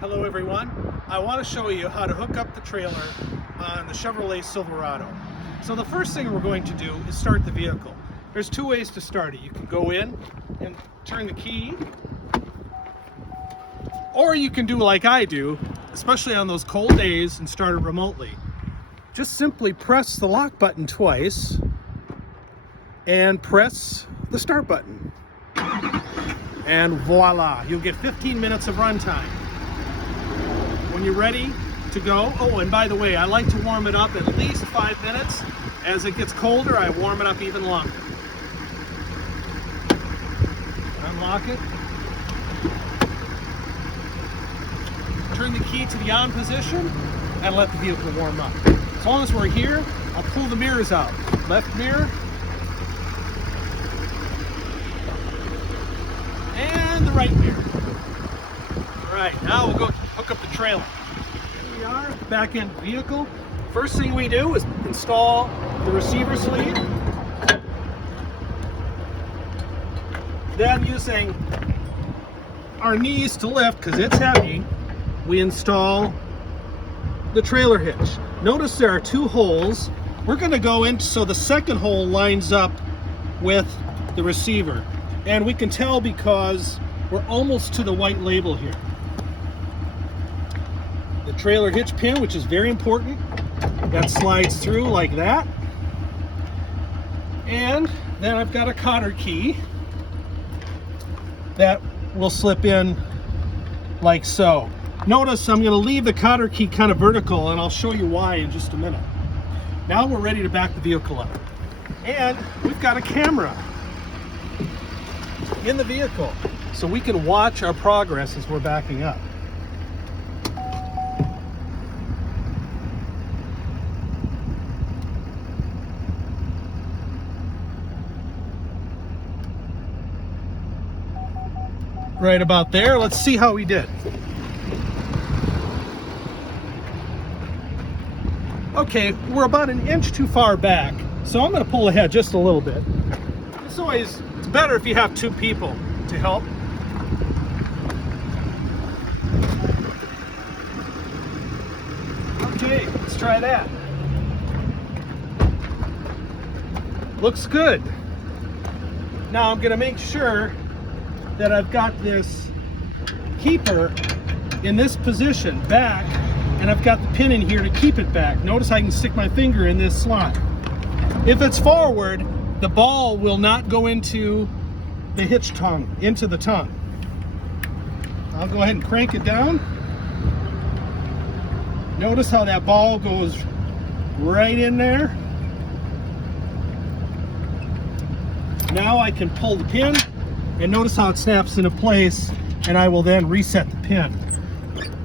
Hello everyone. I want to show you how to hook up the trailer on the Chevrolet Silverado. So the first thing we're going to do is start the vehicle. There's two ways to start it. You can go in and turn the key, or you can do like I do, especially on those cold days, and start it remotely. Just simply press the lock button twice and press the start button. And voila, you'll get 15 minutes of runtime. When you're ready to go, oh, and by the way, I like to warm it up at least 5 minutes. As it gets colder, I warm it up even longer. Unlock it. Turn the key to the on position and let the vehicle warm up. As long as we're here, I'll pull the mirrors out. Left mirror. And the right mirror. All right, now we'll go hook up the trailer. Here we are, back end vehicle. First thing we do is install the receiver sleeve. Then, using our knees to lift, because it's heavy, we install the trailer hitch. Notice there are two holes. We're going to go in so the second hole lines up with the receiver. And we can tell because we're almost to the white label here. The trailer hitch pin, which is very important, that slides through like that. And then I've got a cotter key that will slip in like so. Notice I'm going to leave the cotter key kind of vertical, and I'll show you why in just a minute. Now we're ready to back the vehicle up. And we've got a camera in the vehicle, so we can watch our progress as we're backing up. Right about there. Let's see how we did. Okay, we're about an inch too far back, so I'm going to pull ahead just a little bit. It's better if you have two people to help. Okay, let's try that. Looks good. Now I'm going to make sure that I've got this keeper in this position back, and I've got the pin in here to keep it back. Notice I can stick my finger in this slot. If it's forward, the ball will not go into the hitch tongue, into the tongue. I'll go ahead and crank it down. Notice how that ball goes right in there. Now I can pull the pin, and notice how it snaps into place, and I will then reset the pin.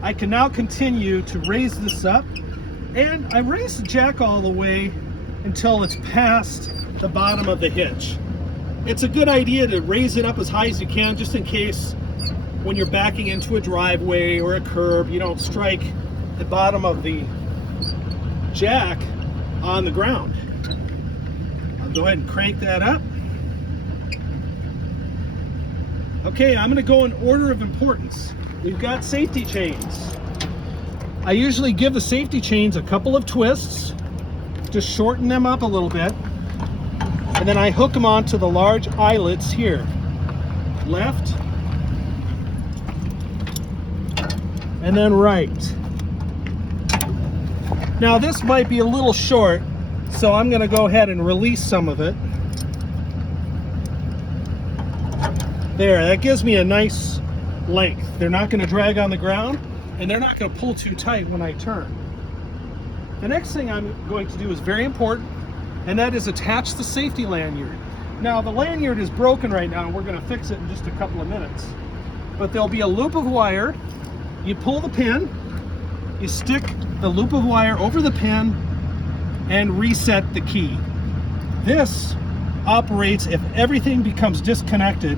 I can now continue to raise this up, and I raise the jack all the way until it's past the bottom of the hitch. It's a good idea to raise it up as high as you can, just in case when you're backing into a driveway or a curb, you don't strike the bottom of the jack on the ground. I'll go ahead and crank that up. Okay, I'm going to go in order of importance. We've got safety chains. I usually give the safety chains a couple of twists, just shorten them up a little bit, and then I hook them onto the large eyelets here. Left, and then right. Now this might be a little short, so I'm going to go ahead and release some of it. There, that gives me a nice length. They're not going to drag on the ground, and they're not going to pull too tight when I turn. The next thing I'm going to do is very important, and that is attach the safety lanyard. Now the lanyard is broken right now, and we're going to fix it in just a couple of minutes. But there'll be a loop of wire. You pull the pin, you stick the loop of wire over the pin, and reset the key. This operates if everything becomes disconnected.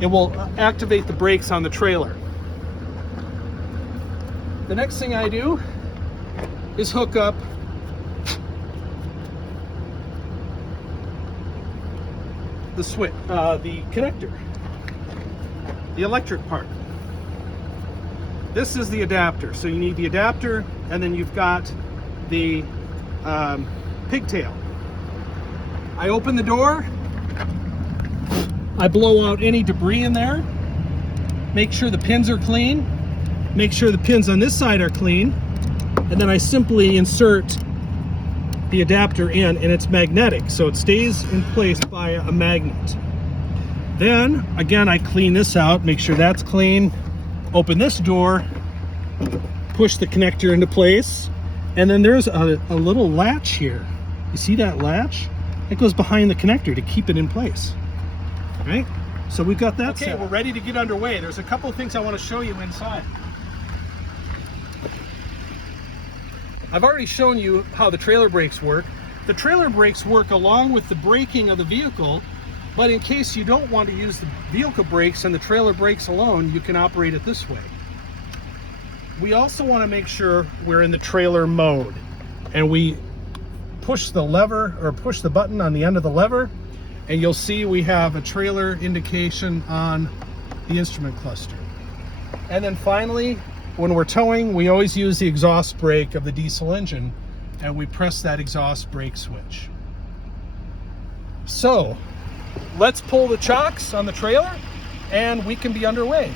It will activate the brakes on the trailer. The next thing I do is hook up the switch, the connector, the electric part. This is the adapter. So you need the adapter, and then you've got the pigtail. I open the door, I blow out any debris in there, make sure the pins are clean, make sure the pins on this side are clean, and then I simply insert the adapter in, and it's magnetic, so it stays in place by a magnet. Then, again, I clean this out, make sure that's clean, open this door, push the connector into place, and then there's a little latch here. You see that latch? It goes behind the connector to keep it in place. Right? So we've got that. Okay, we're ready to get underway. There's a couple of things I want to show you inside. I've already shown you how the trailer brakes work. The trailer brakes work along with the braking of the vehicle, but in case you don't want to use the vehicle brakes and the trailer brakes alone, you can operate it this way. We also want to make sure we're in the trailer mode, and we push the lever, or push the button on the end of the lever, and you'll see we have a trailer indication on the instrument cluster. And then finally, when we're towing, we always use the exhaust brake of the diesel engine, and we press that exhaust brake switch. So let's pull the chocks on the trailer and we can be underway.